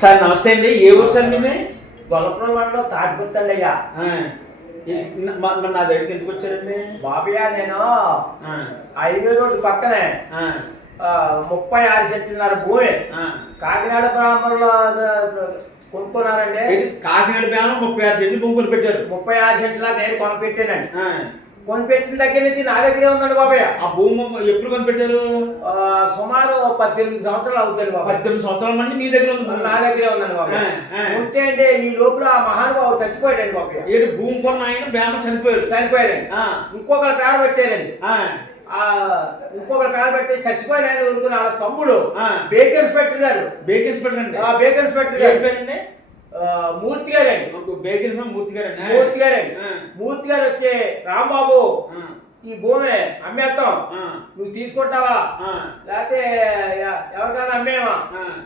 Sir నమస్తే అండి. ఏ ఊరు సార్ మీది? గొల్లపురం మండలం తాటిపుత్తండి అయ్యా. నా దగ్గరికి ఎందుకు వచ్చారండి? బాబయ్య నేను హైవే రోడ్డు పక్కనే 36 సెంట్లున్నర భూమి కాకినాడ బ్రాహ్మణులు కొనుక్కున్నారండి. కాకినాడ బ్రాహ్మణులు 36 సెంట్లు భూమి కొనిపెట్టారు. 36 సెంట్ల నేను కొనిపెట్టానండి. కొనిపెట్టిన దగ్గర నుంచి నా దగ్గరే ఉందండి బాబయ్య. ఆ భూమి ఎప్పుడు కొనిపెట్టారు? సుమారు 18 సంవత్సరాలు అవుతుంది బాబు. 18 సంవత్సరాల నుంచి మీ దగ్గర ఉంది? నా దగ్గరే ఉందండి బాబయ్య. ఉంటే అంటే ఈ లోపల ఆ మహానుభావుడు చచ్చిపోయాడండి బాబయ్య. ఏడు భూమి కొన్న ఆయన బ్రాహ్మణులు చనిపోయారండి. ఇంకొకరు పేరు పెట్టారండి. ఇంకొకరు పేరు పెడితే చచ్చిపోయిన ఆయన ఊరుకుని వాళ్ళ తమ్ముడు బేక్ ఇన్స్పెక్టర్ గారు. బేక్ ఇన్స్పెక్టర్ అండి? బేక్ ఇన్స్పెక్టర్ గారు పేరండి మూర్తి గారండి. మూర్తి గారండి. మూర్తి గారు వచ్చి రాంబాబు ఈ భూమి అమ్మేస్తాం, నువ్వు తీసుకుంటావా లేకపోతే ఎవరికైనా అమ్మేమా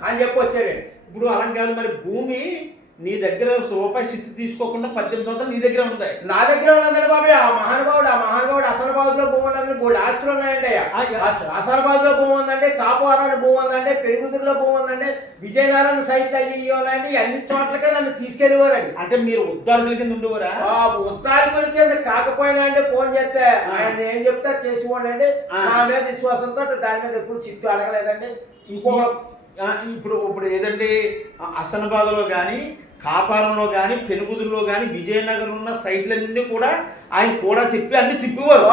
అని చెప్పి వచ్చాడు. ఇప్పుడు అలా కాదు, మరి భూమి నీ దగ్గర రూపాయి సిద్ధి తీసుకోకుండా 18 సంవత్సరాలు నీ దగ్గర ఉంది? నా దగ్గర ఉన్నదండి బాబు. ఆ మహానుభావుడు అసలబాదులో భూమి ఉందండి. 3 ఆస్తులు ఉన్నాయండి. అసలబాదులో భూమి ఉందండి, కాపువారాన్ని భూమి ఉందండి, పెరుగుతుల్లో భూమి ఉందండి, విజయనగరం సైట్లు అయ్యి ఉన్నాయండి. అన్ని చోట్లకే నన్ను తీసుకెళ్ళేవారండి. అంటే మీరు ఉద్దారుల కింద ఉండేవారా? ఉద్దారుల కింద కాకపోయినా అంటే ఫోన్ చేస్తే ఆయన ఏం చెప్తారు చేసుకోండి అండి. నా మీద విశ్వాసంతో దాని మీద ఎప్పుడు చిత్తు అడగలేదండి. ఇప్పుడు ఏదండి అసనబాద్లో కానీ కాపారంలో కానీ పెనుగుదురులో కానీ విజయనగరం ఉన్న సైట్లన్నీ కూడా ఆయన కూడా అన్ని తిప్పేవారు.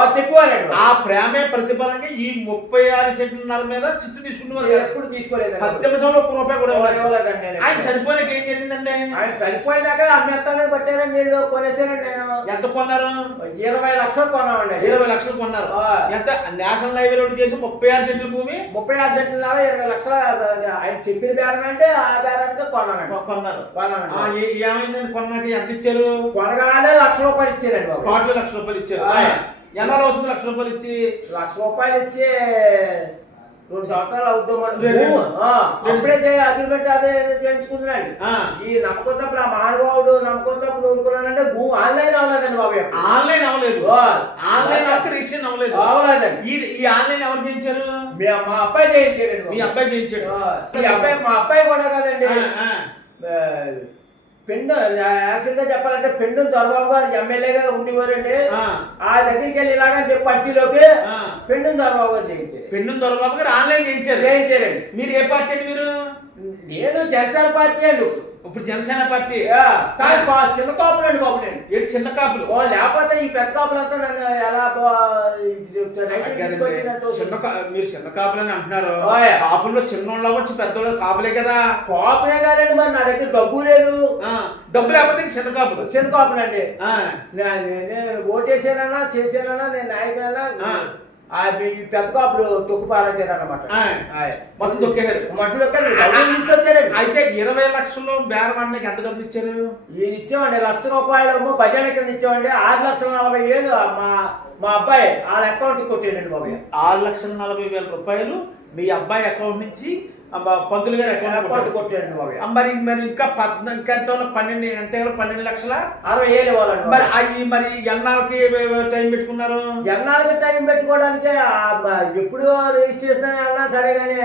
ఆ ప్రేమే ప్రతిఫలంగా ఈ 36 సెంట్లున్నర మీద సిత్తు తీసుకునేవారు. ఎప్పుడు తీసుకోలేదు. 18 సంవత్సరాలు 1 రూపాయి కూడా ఇవ్వలేదండి. ఆయన చనిపోయినాక ఏం జరిగిందండి? ఆయన చనిపోయినాక అమ్మేస్తానని పట్టారని వీళ్ళు కొనేసానండి. నేను ఎంత కొన్నారు? 20 లక్షలు కొన్నామండి. 20 లక్షలు కొన్నారు. ఎంత? నేషనల్ హైవే రోడ్ చేసి 36 సెంట్ల భూమి 36 సెంట్లున్నర 20 లక్షలు ఆయన చెప్పిన బేరం అంటే ఆ బేరానికి కొన్నాను. ఏమైందని కొన్నాక ఎంత ఇచ్చారు? కొనగానే ₹1,00,000 ఇచ్చారండి బాబు. ₹1,00,000 ఇచ్చారు. ఎలా అవుతుంది ₹1,00,000 ఇచ్చి? ₹1,00,000 ఇచ్చి 2 సంవత్సరాలు అవుతామండి. అప్పుడే అగ్రిమెంట్ అదే చేయించుకున్నాడు. ఈ నమ్మకం తప్పుడు ఆ మహానుభావుడు నమ్మకం తప్పుడు ఊరుకున్నానంటే భూమి ఆన్లైన్ అవ్వలేదండి బాబు. ఆన్లైన్ అవ్వలేదు. ఆన్లైన్ రిజిస్ట్రేషన్ అవ్వలేదు. అవ్వలేదండి. ఈ ఆన్లైన్ ఎవరు చేయించారు? మా అబ్బాయి చేయించాడండి. మీ అబ్బాయి చేయించాడు? మా అబ్బాయి కూడా కదండి. పెండు యాక్చువల్గా చెప్పాలంటే పెండు దొరబాబు గారు ఎమ్మెల్యేగా ఉండేవారండి. ఆ దగ్గరికి వెళ్ళి ఇలాగని చెప్పి పార్టీలోకి పెండు దొరబాబు గారు చేయించారు. పెండు దొరబాబు గారు ఆన్లైన్ చేయించారండి. మీరు ఏ పార్టీ అండి? మీరు? నేను జనసేన పార్టీ అండి. ఇప్పుడు జనసేన పార్టీ చిన్న కాపులు అండి బాబు. నేను ఏంటి చిన్న కాపులు? లేకపోతే ఈ పెద్ద కాపులు అంతా నన్ను ఎలా మీరు చిన్న కాపులు అని అంటున్నారు. కాపుల్లో చిన్నోళ్ళు అవ్వచ్చు, పెద్దోళ్ళు కాపులే కదా. కాపులే కాదండి. మరి నా దగ్గర డబ్బు లేదు. డబ్బు లేకపోతే చిన్న కాపులు అండి. నేను ఓటేసానన్నా చేసానన్నా నేను నాయకులన్నా పెద్ద కాపులు తొక్కు పారేసారు అన్నమాట. మొత్తం తొక్కేశారు. మనుషులు తీసుకొచ్చారండి. అయితే 20 లక్షలు బేరం అంటే ఎంత డబ్బులు ఇచ్చారు? ఇది ఇచ్చామండి ₹1,00,000 భజన కింద ఇచ్చామండి. 6,40,000 మా అబ్బాయి వాళ్ళ అకౌంట్ కొట్టాడండి బాబు. ₹6,40,000 మీ అబ్బాయి అకౌంట్ నుంచి పంతులు గారు అకౌంట్ కొట్టాడండి బాబు. మరి ఇంకా 12 లక్షల 60,000 ఇవ్వాలండి. మరి ఎన్నాళ్ళకి టైం పెట్టుకున్నారు? ఎన్నాళ్ళకి టైం పెట్టుకోవడానికి ఎప్పుడు రిజిస్ట్రేషన్ అన్నా సరే కానీ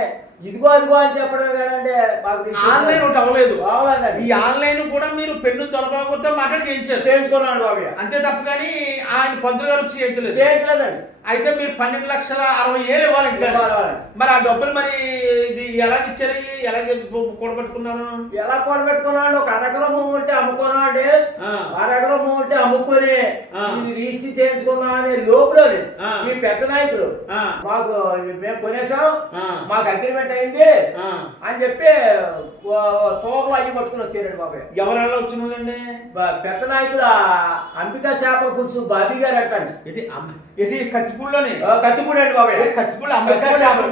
ఇదిగో అని చెప్పడం కాదండి. ఆన్లైన్ ఒకటి అవ్వలేదు. ఈ ఆన్లైన్ కూడా మీరు పెన్ను దొరబాబుతో మాట్లాడి చేయించుకున్నాను బాబు. అంతే తప్ప కానీ ఆయన పంతులు గారు వచ్చి చేయించలేదండి. అయితే మీరు 12,60,000 ఇవ్వాలి. మరి ఆ డబ్బులు మరి ఇది ఎలా ఇచ్చారు? ఎలా కూడబెట్టుకున్నారు? ఎలా కూడబెట్టుకున్నాడు? ఒక అరగరం భూమి ఉంటే అమ్ముకున్నాడు. అరగరం భూమి ఉంటే అమ్ముకొని ఇది రిజిస్ట్రీ చేయించుకున్నాం అనే లోపల ఈ పెద్ద నాయకులు మాకు మేము కొనేసాం, మాకు అగ్రిమెంట్ అయింది అని చెప్పి తోకలు అయ్యి పట్టుకుని వచ్చారండి బాబాయ్. ఎవరెలా వచ్చిందండి? పెద్ద నాయకులు అంబికా చేపల పులుసు బాబీ గారు అంటండి. కత్తిపూడిలోనే? కత్తిపూడి అండి బాబాయ్. కత్తిపూడి అంబికా చేపల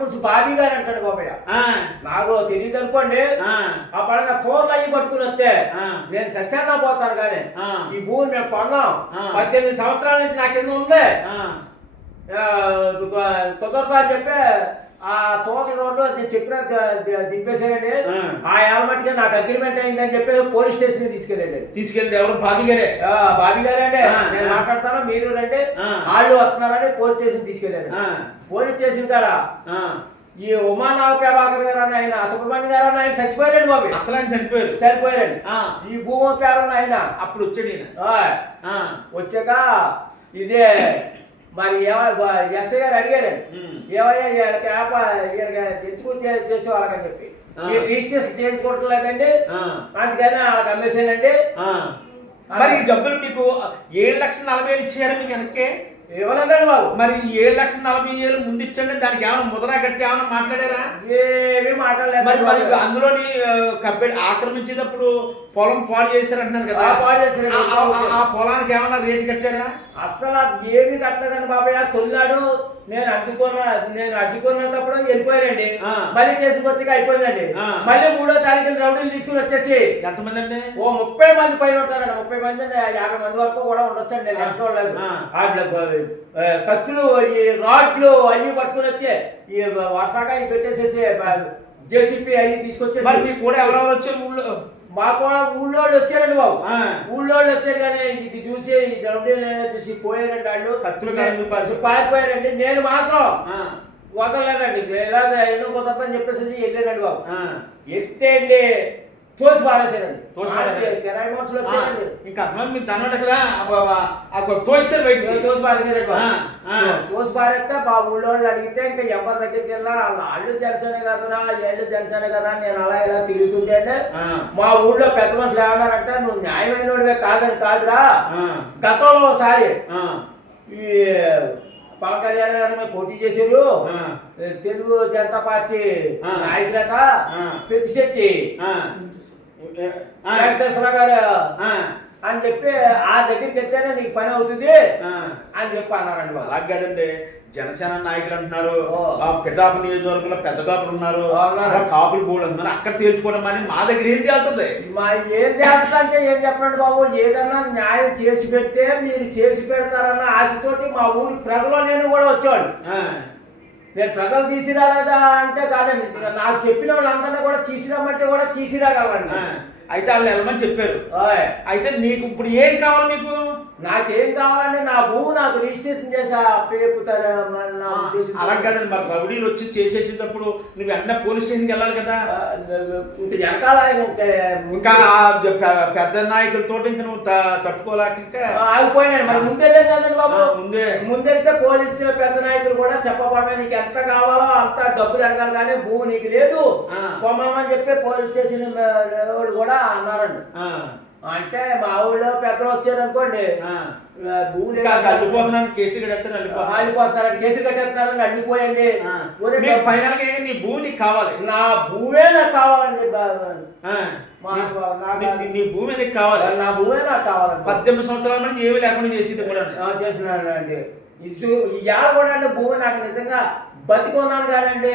పులుసు బాబీ గారు అంటాడు బాబాయ్. నాకు తెలియదు అనుకోండి. ఆ పడంగా తోర్లు అయ్యి పట్టుకుని వస్తే నేను సత్యాన్న పోతాను కానీ ఈ భూమి మేము కొన్నాం. 18 సంవత్సరాల నుంచి నా కింద ఉంది. కుదరదు చెప్పి ఆ తోట రోడ్డు నేను చెప్పిన దింపేశారండి. ఆ ఏళ్ళమట్టుగా నాకు అగ్రిమెంట్ అయిందని చెప్పి పోలీస్ స్టేషన్ తీసుకెళ్ళి ఎవరు? బాబీ గారే అండి. నేను మాట్లాడతాను, మీరు రండి, వాళ్ళు వస్తున్నారని పోలీస్ స్టేషన్ తీసుకెళ్ళారు. పోలీస్ స్టేషన్ కాడ ఈ ఉమానాథ ప్రభాకర్ గారు అని ఆయన సుబ్రహ్మణ్యం గారు అని ఆయన చచ్చిపోయారండి బాబు. అసలు ఆయన చనిపోయారండి. ఈ భూమి పేరు ఆయన అప్పుడు వచ్చాడు ఈయన. వచ్చాక ఇదే మరి ఎస్ఐ గారు అడిగారండి, ఏమయ్యా వీళ్ళకి ఎందుకు చేసేవాళ్ళకని చెప్పి రిజిస్ట్రేషన్ చేయించుకోవట్లేదండి, అందుకని వాళ్ళకి అమ్మేసానండి. మరి ఈ డబ్బులు మీకు 7,40,000 ఇచ్చారు మీకు వెనక్కే? ఇవ్వలేదండి బాబు. మరి 7,40,000 ముందు ఇచ్చండి, దానికి ఏమైనా ముద్ర కట్టి ఏమైనా మాట్లాడారా? ఏమీ మాట్లాడలేదు. మరి అందులోని ఆక్రమించేటప్పుడు పొలం పాడు చేశారంటున్నారు కదా, పాడు చేశారు. ఆ పొలానికి ఏమైనా రేటు కట్టారా? అసలు ఏమీ కట్టలేదండి బాబాయ్. తొలినాడు నేను అడ్డుకున్నప్పుడు వెళ్ళిపోయారండి. మళ్ళీ చేసుకొచ్చి అయిపోయిందండి. మళ్ళీ 3వ తారీఖున రౌడీలు తీసుకుని వచ్చేసి ఎంతమంది అండి? 30 మంది పైన ఉంటారండి. 30 మంది 50 మంది వరకు కూడా ఉండొచ్చండి. నేను ఎంచుకోలేదు. కత్తులు ఈ రాడ్లు అన్ని పట్టుకుని వచ్చే ఈ వర్షాకాయ పెట్టేసేసి జేసీపీ అవి తీసుకొచ్చేసి కూడా ఎవరెవరు వచ్చారు ఊళ్ళో? మా కూడా ఊళ్ళో వచ్చారండి బాబు. ఊళ్ళో వచ్చారు కానీ ఇది చూసి రౌడీలు చూసి పోయారండి. వాళ్ళు కత్తులు పారిపోయారండి. నేను మాత్రం వదలలేదండి. లేదా ఎన్నో కుదరదని చెప్పేసి వెళ్ళారండి బాబు. ఎత్తే అండి తోసి పారేసారండి. కిరాయి మనుషులు వచ్చారండి. ఇంకా మీరు తనడకలా తోసి పారేసారండి బాబు. తోసి పారేస్తే మా ఊళ్ళో వాళ్ళు అడిగితే ఇంకా ఎవరి దగ్గరికి వెళ్ళా వాళ్ళు జనసేన కదరా, ఏళ్ళు జనసేన కదా నేను అలా ఇలా తిరుగుతుంటే మా ఊళ్ళో పెద్ద మనుషులు ఏమన్నారంటే నువ్వు న్యాయమైనోడివే కాదురా, గతంలో ఒకసారి ఈ పవన్ కళ్యాణ్ గారు పోటీ చేశారు తెలుగు జనతా పార్టీ నాయకులట పెద్దిశెట్టి వెంకటేశ్వర గారు అని చెప్పి ఆ దగ్గరికి వెళ్తేనే నీకు పని అవుతుంది అని చెప్పి అన్నారండి. అలా కదండి, జనసేన నాయకులు అంటున్నారు, పిఠాపు నియోజకవర్గంలో పెద్ద కాపులు ఉన్నారు, కాపులు బోర్డు ఉన్నారు, అక్కడ తేల్చుకోవడం అని మా దగ్గర ఏం తేలుతుంది? ఏం తేలుతుందంటే ఏం చెప్పండి బాబు, ఏదన్నా న్యాయం చేసి పెడితే మీరు చేసి పెడతారన్న ఆశతోటి మా ఊరి ప్రజలు నేను కూడా వచ్చాడు. నేను ప్రజలు తీసిరాలేదా అంటే కాదండి, నాకు చెప్పిన వాళ్ళందరినీ కూడా తీసిరమ్మంటే కూడా తీసిరాగలండి. అయితే వాళ్ళు వెళ్ళమని చెప్పారు. అయితే నీకు ఇప్పుడు ఏం కావాలి? మీకు నాకేం కావాలంటే నా భూమి నాకు రిజిస్ట్రేషన్ చేసి అలా కదండి. మరి రౌడీలు వచ్చి చేసేసేటప్పుడు నువ్వు వెంటనే పోలీస్ స్టేషన్కి వెళ్ళాలి కదా. ఇంకా పెద్ద నాయకులతో ఇంకా నువ్వు తట్టుకోలేక ఇంకా ఆగిపోయినాడు. మరి ముందే కదండి బాబు, ముందైతే పోలీస్ పెద్ద నాయకులు కూడా చెప్పబడ్డా నీకు ఎంత కావాలో అంత డబ్బులు అడగాలి కానీ భూమి నీకు లేదు కొమ్మని చెప్పి పోలీస్ స్టేషన్ వాళ్ళు కూడా అన్నారండి. అంటే మా ఊళ్ళో పెద్దలు వచ్చారు అనుకోండి, అల్లిపోతున్నాను కేసులు అల్లిపోతున్నారండి, కేసులు కట్టేస్తున్నారని అల్లిపోయండి. నీ భూమి నీకు కావాలి, నా భూమే నాకు కావాలండి. నీ భూమి నీకు కావాలి, నా భూమే నాకు కావాలండి. 18 సంవత్సరాల నుంచి ఏమి లేకుండా చేసింది కూడా చేస్తున్నాను అండి. ఇవాళ కూడా అంటే భూమి నాకు నిజంగా బతికున్నాను కానండి,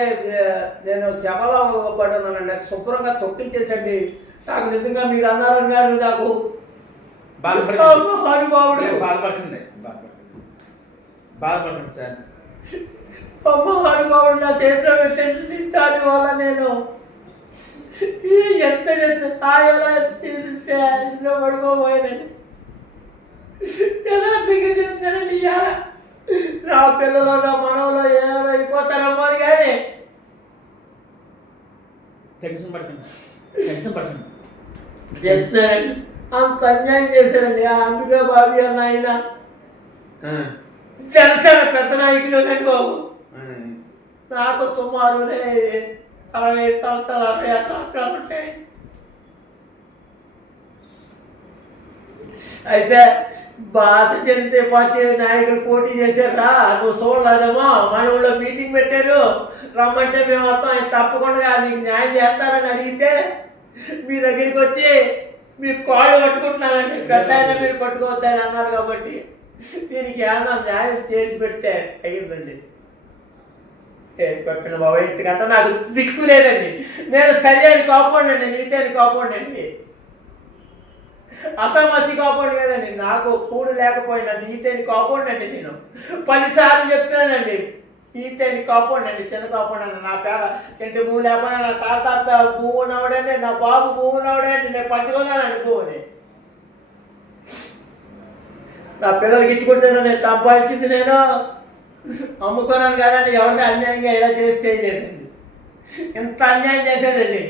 నేను శవలో పడి ఉన్నానండి. శుభ్రంగా తొక్కించేసండి. నాకు నిజంగా మీరు అన్నారని గారు నాకు బాధపడకండి సార్. అమ్మ హరిబాబుడు నా చేతిలో పెట్టండి. దానివల్ల నేను ఎంత ఇంట్లో పడిపోయానండి. ఎలా దిగ్గు చెప్తానండి ఇవాళ నా పిల్లలు నా మనవలో ఏదో అయిపోతారమ్మో అని కానీ టెన్షన్ పడకండి చెప్తున్నారండి. అంత అన్యాయం చేశారండి ఆ అంబికా బాబీ అన్న ఆయన జనసేన పెద్ద నాయకులు అండి బాబు. నాకు సుమారు 65 సంవత్సరాలు 66 సంవత్సరాలు ఉంటాయి. అయితే భారత జనతా పార్టీ నాయకులు పోటీ చేశారా, నువ్వు చూడలేదేమో, మన ఊళ్ళో మీటింగ్ పెట్టారు రమ్మంటే మేము వస్తాం, ఆయన తప్పకుండా నీకు న్యాయం చేస్తారని అడిగితే మీ దగ్గరికి వచ్చి మీ కాళ్ళు పట్టుకుంటున్నానండి, పెద్ద అయినా మీరు పట్టుకోవద్దని అన్నారు. కాబట్టి దీనికి ఏమన్నా న్యాయం చేసి పెడితే అయ్యిందండి. చేసి పెట్టండి బాబా, ఇంతకంటే నాకు దిక్కు లేదండి. నేను సరైన కాపాడు అండి, నీతేని కాపాడు అండి, అసమసి కాపాడు కదండి. నాకు కూడు లేకపోయినా నీతేని కాపాడు అండి. నేను 10 సార్లు చెప్తానండి, ఈతేని కాపాడు అండి, చిన్న కాపాడు అండి. నా పేర చెంటు భూమి లేకపోయినా నా తాత భూమి ఉన్నవాడండి, నా బాబు భూమి ఉన్నవాడండి, నేను పంచుకున్నానండి భూమిని. నా పిల్లలకి ఇచ్చుకుంటున్నా, నేను సంపాదించింది నేను అమ్ముకున్నాను కదండి. ఎవరిని అన్యాయంగా ఇలా చేయలేదండి. ఇంత అన్యాయం చేశాడండి